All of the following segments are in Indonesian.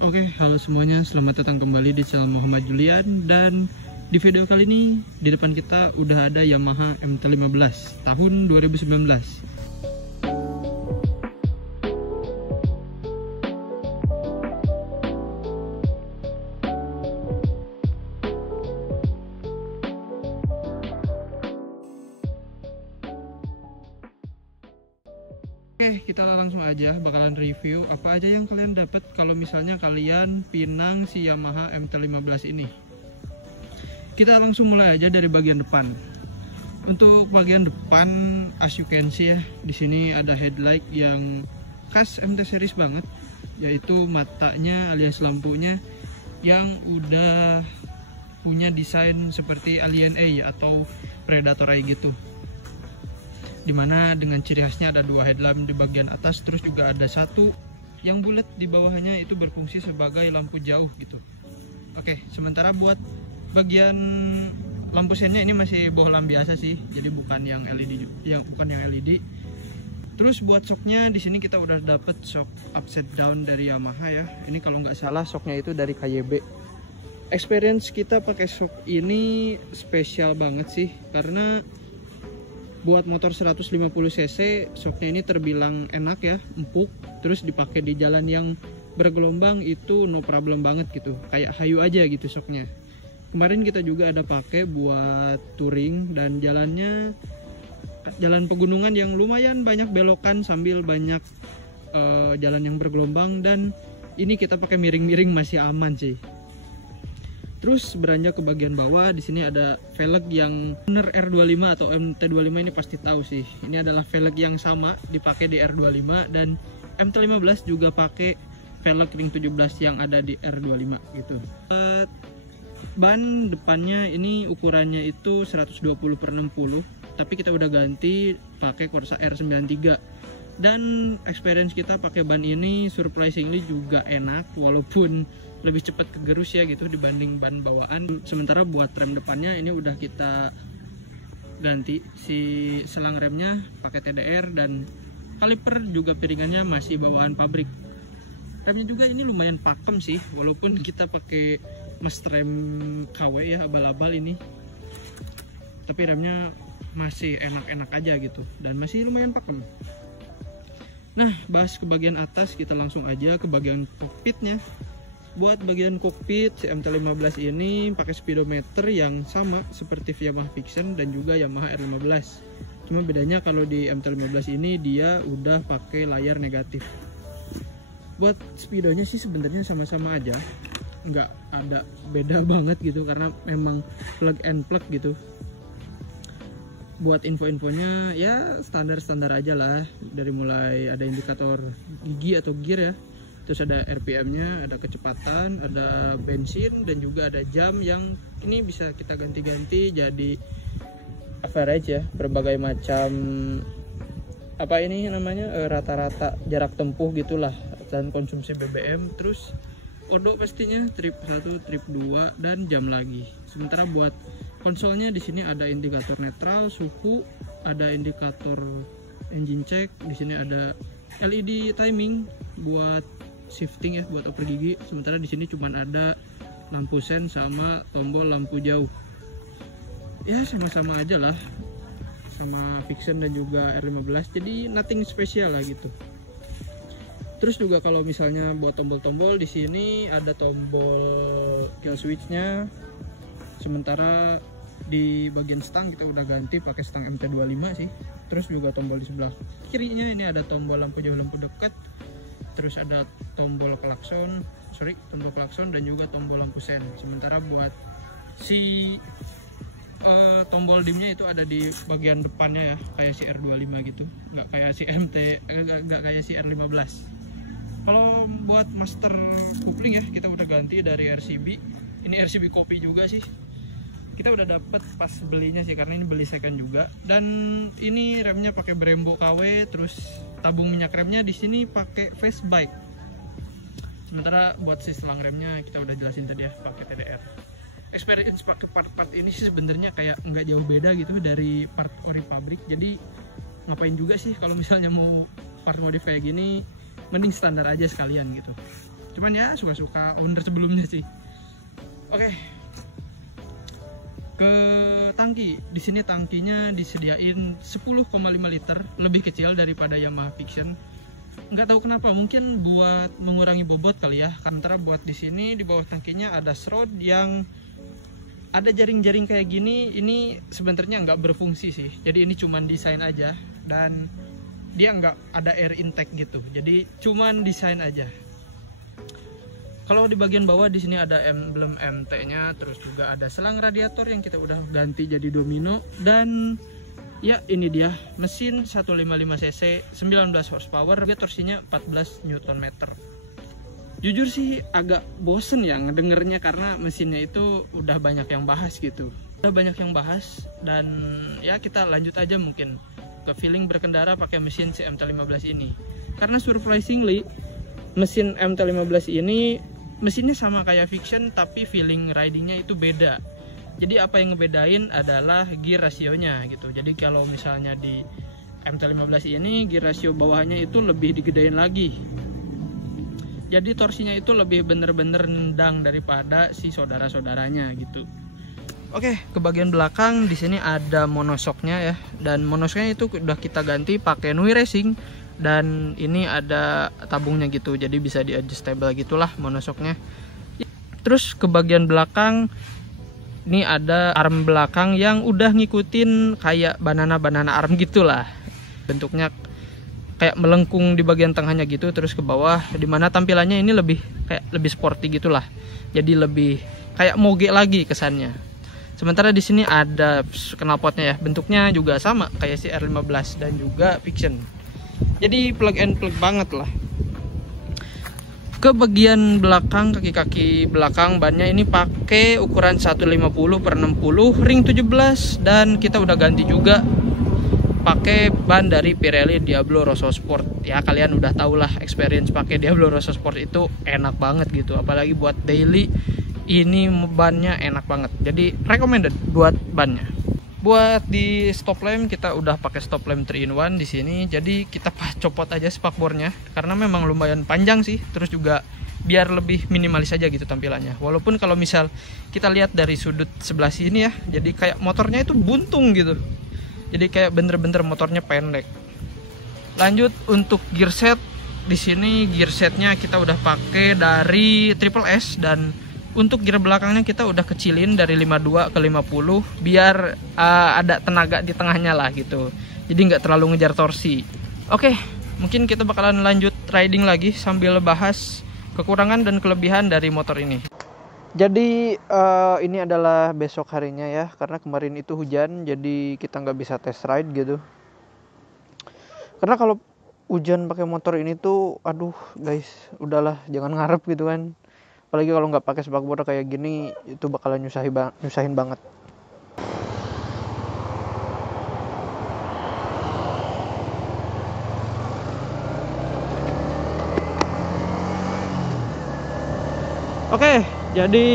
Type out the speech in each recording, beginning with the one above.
Oke, halo semuanya, selamat datang kembali di channel Muhammad Julian. Dan di video kali ini di depan kita udah ada Yamaha MT-15 tahun 2019. Oke, kita langsung aja bakalan review apa aja yang kalian dapat kalau misalnya kalian pinang si Yamaha MT-15 ini. Kita langsung mulai aja dari bagian depan. Untuk bagian depan, as you can see ya, di sini ada headlight yang khas MT series banget, yaitu matanya alias lampunya yang udah punya desain seperti Alien A atau Predator A gitu. Dimana dengan ciri khasnya ada dua headlamp di bagian atas, terus juga ada satu yang bulat di bawahnya itu berfungsi sebagai lampu jauh gitu. Oke, sementara buat bagian lampu sennya ini masih bohlam biasa sih, jadi bukan yang LED, Terus buat shocknya di sini kita udah dapet shock upside down dari Yamaha ya. Ini kalau nggak salah shocknya itu dari KYB. Experience kita pakai shock ini spesial banget sih, karena buat motor 150 cc shocknya ini terbilang enak ya, empuk, terus dipakai di jalan yang bergelombang itu no problem banget gitu, kayak hayu aja gitu shocknya. Kemarin kita juga ada pakai buat touring dan jalannya jalan pegunungan yang lumayan banyak belokan sambil banyak jalan yang bergelombang, dan ini kita pakai miring-miring masih aman sih. Terus beranjak ke bagian bawah, di sini ada velg yang bener R25 atau MT25 ini pasti tahu sih. Ini adalah velg yang sama dipakai di R25, dan MT15 juga pakai velg ring 17 yang ada di R25 gitu. Ban depannya ini ukurannya itu 120/60, tapi kita udah ganti pakai Corsa R93. Dan experience kita pakai ban ini surprisingly juga enak, walaupun lebih cepat kegerus ya gitu dibanding ban bawaan. Sementara buat rem depannya ini udah kita ganti, si selang remnya pakai TDR, dan kaliper juga piringannya masih bawaan pabrik. Remnya juga ini lumayan pakem sih, walaupun kita pakai mesh rem KW ya, abal-abal ini, tapi remnya masih enak-enak aja gitu dan masih lumayan pakem. Nah, bahas ke bagian atas, kita langsung aja ke bagian cockpitnya. Buat bagian kokpit, si MT-15 ini pakai speedometer yang sama seperti Yamaha Vixion dan juga Yamaha R15. Cuma bedanya kalau di MT-15 ini dia udah pakai layar negatif. Buat speedonya sih sebenarnya sama-sama aja, nggak ada beda banget gitu, karena memang plug and plug gitu. Buat info-infonya ya standar-standar aja lah, dari mulai ada indikator gigi atau gear ya, terus ada RPM-nya, ada kecepatan, ada bensin, dan juga ada jam yang ini bisa kita ganti-ganti jadi average ya, berbagai macam apa ini namanya rata-rata jarak tempuh gitulah, dan konsumsi BBM. Terus odo pastinya trip 1, trip 2, dan jam lagi. Sementara buat konsolnya di sini ada indikator netral, suhu, ada indikator engine check, di sini ada LED timing buat shifting ya, buat oper gigi. Sementara di sini cuma ada lampu sen sama tombol lampu jauh. Ya sama-sama aja lah, sama Vixion dan juga R15, jadi nothing spesial lah gitu. Terus juga kalau misalnya buat tombol-tombol, di sini ada tombol kill switch-nya. Sementara di bagian stang kita udah ganti pakai stang MT25 sih. Terus juga tombol di sebelah kirinya ini ada tombol lampu jauh, lampu dekat. Terus ada tombol klakson, dan juga tombol lampu sen. Sementara buat si tombol dimnya itu ada di bagian depannya ya, kayak si R25 gitu, nggak kayak si nggak kayak si R15. Kalau buat master coupling ya, kita udah ganti dari RCB. Ini RCB kopi juga sih, kita udah dapet pas belinya sih, karena ini beli second juga. Dan ini remnya pakai Brembo KW, terus tabung minyak remnya di sini pakai Face Bike. Sementara buat si selang remnya kita udah jelasin tadi ya, pakai TDR. Experience pakai part-part ini sih sebenarnya kayak nggak jauh beda gitu dari part ori pabrik. Jadi ngapain juga sih kalau misalnya mau part modif kayak gini, mending standar aja sekalian gitu. Cuman ya suka-suka owner sebelumnya sih. Oke. Ke tangki, di sini tangkinya disediain 10,5 liter, lebih kecil daripada Yamaha Fiction. Nggak tahu kenapa, mungkin buat mengurangi bobot kali ya. Karena buat di sini di bawah tangkinya ada shroud yang ada jaring-jaring kayak gini. Ini sebenarnya nggak berfungsi sih. Jadi ini cuman desain aja dan dia nggak ada air intake gitu. Jadi cuman desain aja. Kalau di bagian bawah di sini ada emblem MT-nya, terus juga ada selang radiator yang kita udah ganti jadi domino, dan ya ini dia mesin 155 cc 19 horsepower, dia torsinya 14 Nm. Jujur sih agak bosen ya ngedengernya karena mesinnya itu udah banyak yang bahas gitu. Udah banyak yang bahas dan ya kita lanjut aja mungkin ke feeling berkendara pakai mesin si MT-15 ini. Karena surprisingly mesin MT-15 ini mesinnya sama kayak Fiction tapi feeling ridingnya itu beda. Jadi apa yang ngebedain adalah gear rasionya gitu. Jadi kalau misalnya di MT-15 ini gear rasio bawahnya itu lebih digedein lagi. Jadi torsinya itu lebih bener-bener nendang daripada si saudara-saudaranya gitu. Oke, ke bagian belakang di sini ada monoshocknya ya. Dan monoshocknya itu udah kita ganti pakai Nui Racing. Dan ini ada tabungnya gitu, jadi bisa di adjustable gitulah monoshocknya. Terus ke bagian belakang ini ada arm belakang yang udah ngikutin kayak banana arm gitulah, bentuknya kayak melengkung di bagian tengahnya gitu, terus ke bawah, dimana tampilannya ini lebih sporty gitulah, jadi lebih kayak moge lagi kesannya. Sementara di sini ada knalpotnya ya, bentuknya juga sama kayak si R15 dan juga Fiction. Jadi plug and plug banget lah. Ke bagian belakang, kaki-kaki belakang bannya ini pakai ukuran 150/60 ring 17, dan kita udah ganti juga pakai ban dari Pirelli Diablo Rosso Sport. Ya kalian udah tau lah, experience pakai Diablo Rosso Sport itu enak banget gitu, apalagi buat daily ini bannya enak banget. Jadi recommended buat bannya. Buat di stop lamp kita udah pakai stop lamp 3-in-1 di sini. Jadi kita copot aja spakbornya karena memang lumayan panjang sih. Terus juga biar lebih minimalis aja gitu tampilannya. Walaupun kalau misal kita lihat dari sudut sebelah sini ya, jadi kayak motornya itu buntung gitu. Jadi kayak bener-bener motornya pendek. Lanjut untuk gear set, di sini gear setnya kita udah pakai dari Triple S, dan untuk gear belakangnya kita udah kecilin dari 52 ke 50 biar ada tenaga di tengahnya lah gitu. Jadi nggak terlalu ngejar torsi. Oke, mungkin kita bakalan lanjut riding lagi sambil bahas kekurangan dan kelebihan dari motor ini. Jadi ini adalah besok harinya ya, karena kemarin itu hujan, jadi kita nggak bisa test ride gitu. Karena kalau hujan pakai motor ini tuh, aduh guys, udahlah jangan ngarep gitu kan. Apalagi kalau nggak pakai spakbor kayak gini, itu bakalan nyusahin banget. Oke, jadi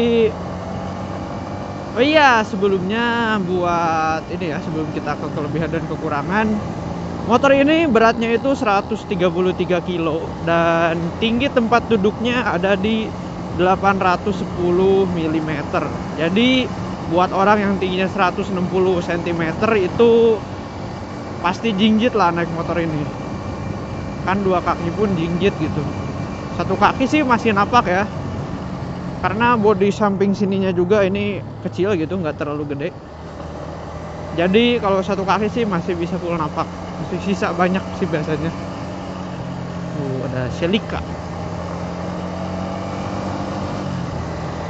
oh iya, sebelumnya buat ini ya, sebelum kita ke kelebihan dan kekurangan, motor ini beratnya itu 133 kilo dan tinggi tempat duduknya ada di 810 mm. Jadi buat orang yang tingginya 160 cm itu pasti jinjit lah naik motor ini. Kan dua kaki pun jinjit gitu. Satu kaki sih masih napak ya, karena bodi samping sininya juga ini kecil gitu, nggak terlalu gede. Jadi kalau satu kaki sih masih bisa full napak. Masih sisa banyak sih biasanya. Ada Celica.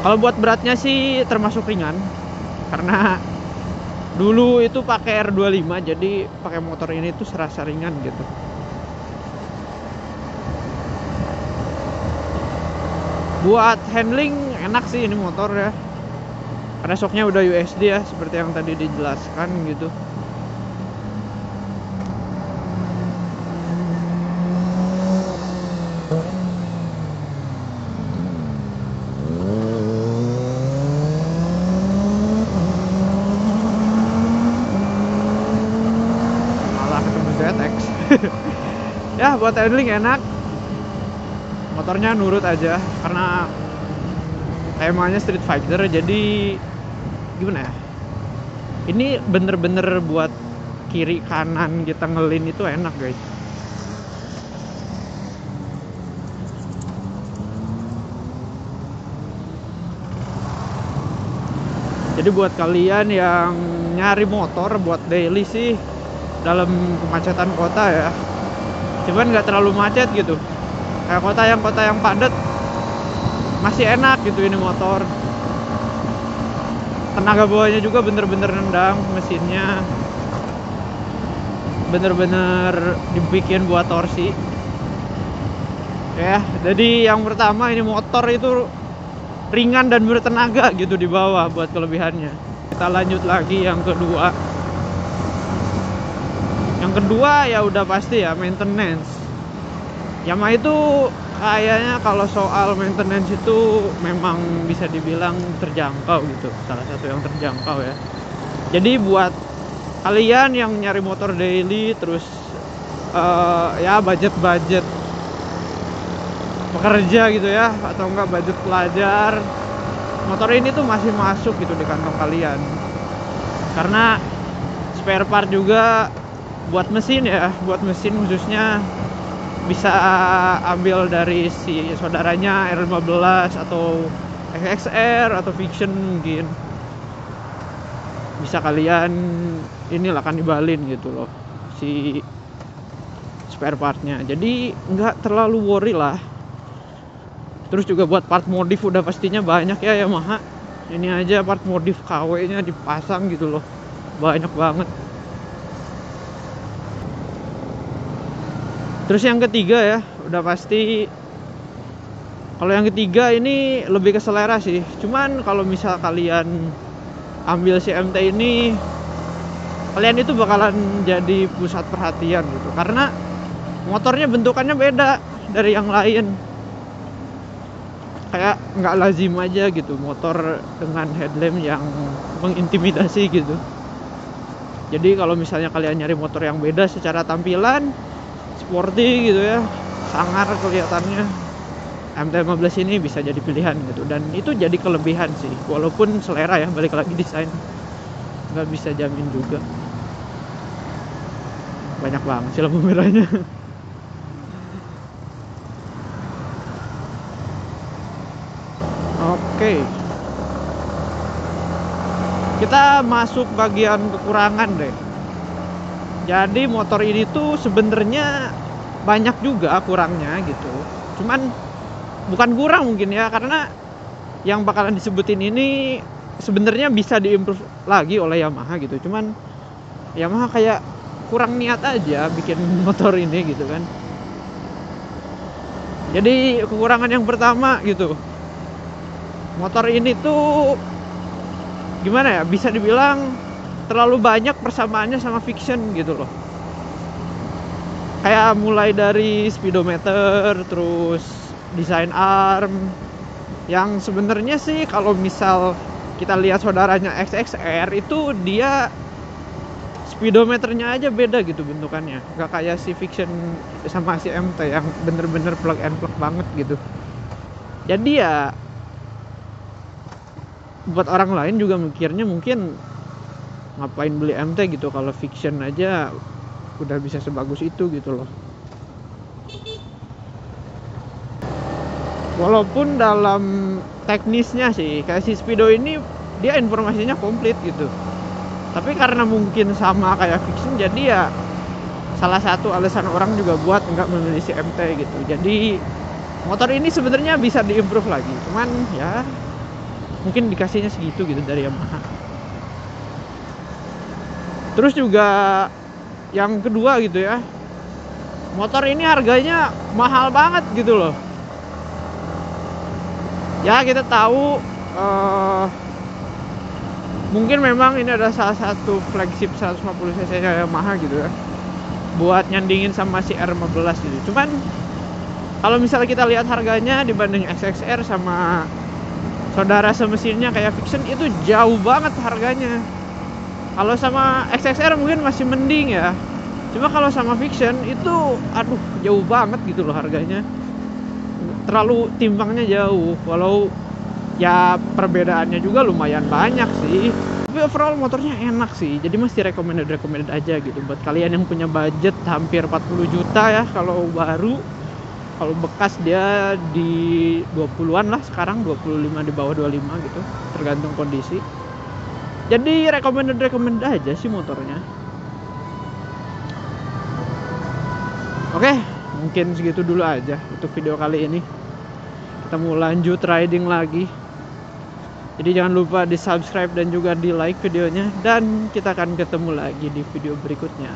Kalau buat beratnya sih termasuk ringan, karena dulu itu pakai R25, jadi pakai motor ini tuh serasa ringan gitu. Buat handling enak sih ini motor ya, karena shocknya udah USD ya, seperti yang tadi dijelaskan gitu. Ya buat handling enak, motornya nurut aja karena temanya Street Fighter. Jadi gimana ya, ini bener-bener buat kiri kanan kita ngelin itu enak guys. Jadi buat kalian yang nyari motor buat daily sih dalam kemacetan kota ya, cuman nggak terlalu macet gitu, kayak kota yang padat masih enak gitu ini motor. Tenaga bawahnya juga bener-bener nendang, mesinnya bener-bener dibikin buat torsi ya. Jadi yang pertama, ini motor itu ringan dan bertenaga gitu di bawah buat kelebihannya. Kita lanjut lagi yang kedua. Yang kedua ya udah pasti ya maintenance. Yamaha itu kayaknya kalau soal maintenance itu memang bisa dibilang terjangkau gitu, salah satu yang terjangkau ya. Jadi buat kalian yang nyari motor daily terus ya budget pekerja gitu ya, atau enggak budget pelajar, motor ini tuh masih masuk gitu di kantong kalian. Karena spare part juga buat mesin ya, buat mesin khususnya bisa ambil dari si saudaranya R15 atau XXR atau Fiction, mungkin bisa kalian inilah kanibalin gitu loh si spare partnya. Jadi nggak terlalu worry lah. Terus juga buat part modif udah pastinya banyak ya Yamaha. Ini aja part modif KW nya dipasang gitu loh, banyak banget. Terus yang ketiga ya udah pasti, kalau yang ketiga ini lebih ke selera sih. Cuman kalau misal kalian ambil si MT ini, kalian itu bakalan jadi pusat perhatian gitu, karena motornya bentukannya beda dari yang lain. Kayak nggak lazim aja gitu motor dengan headlamp yang mengintimidasi gitu. Jadi kalau misalnya kalian nyari motor yang beda secara tampilan, sporty gitu ya, sangar kelihatannya, MT-15 ini bisa jadi pilihan gitu. Dan itu jadi kelebihan sih, walaupun selera ya, balik lagi desain nggak bisa jamin juga. Banyak banget sih lampu merahnya. Oke, kita masuk bagian kekurangan deh. Jadi motor ini tuh sebenarnya banyak juga kurangnya gitu. Cuman bukan kurang mungkin ya, karena yang bakalan disebutin ini sebenarnya bisa diimprove lagi oleh Yamaha gitu. Cuman Yamaha kayak kurang niat aja bikin motor ini gitu kan. Jadi kekurangan yang pertama gitu, motor ini tuh gimana ya, bisa dibilang terlalu banyak persamaannya sama Fiction gitu loh. Kayak mulai dari speedometer, terus desain arm, yang sebenarnya sih kalau misal kita lihat saudaranya XXR itu dia speedometernya aja beda gitu bentukannya, gak kayak si Fiction sama si MT yang bener-bener plug and plug banget gitu. Jadi ya buat orang lain juga mikirnya mungkin ngapain beli MT gitu kalau Fiction aja udah bisa sebagus itu gitu loh. Walaupun dalam teknisnya sih kayak si Speedo ini dia informasinya komplit gitu, tapi karena mungkin sama kayak Fiction, jadi ya salah satu alasan orang juga buat nggak memilih si MT gitu. Jadi motor ini sebenarnya bisa diimprove lagi, cuman ya mungkin dikasihnya segitu gitu dari Yamaha. Terus juga yang kedua gitu ya, motor ini harganya mahal banget gitu loh. Ya kita tahu mungkin memang ini adalah salah satu flagship 150cc Yamaha gitu ya, buat nyandingin sama si R15 gitu. Cuman kalau misalnya kita lihat harganya dibanding XXR sama saudara semesinnya kayak Fiction, itu jauh banget harganya. Kalau sama XXR mungkin masih mending ya, cuma kalau sama Fiction itu aduh jauh banget gitu loh harganya. terlalu timbangnya jauh, walau ya perbedaannya juga lumayan banyak sih. Tapi overall motornya enak sih, jadi masih recommended aja gitu buat kalian yang punya budget hampir 40 juta ya kalau baru. Kalau bekas dia di 20-an lah sekarang, 25, di bawah 25 gitu, tergantung kondisi. Jadi recommended aja sih motornya. Oke, mungkin segitu dulu aja untuk video kali ini. Kita mau lanjut riding lagi. Jadi jangan lupa di subscribe dan juga di like videonya. Dan kita akan ketemu lagi di video berikutnya.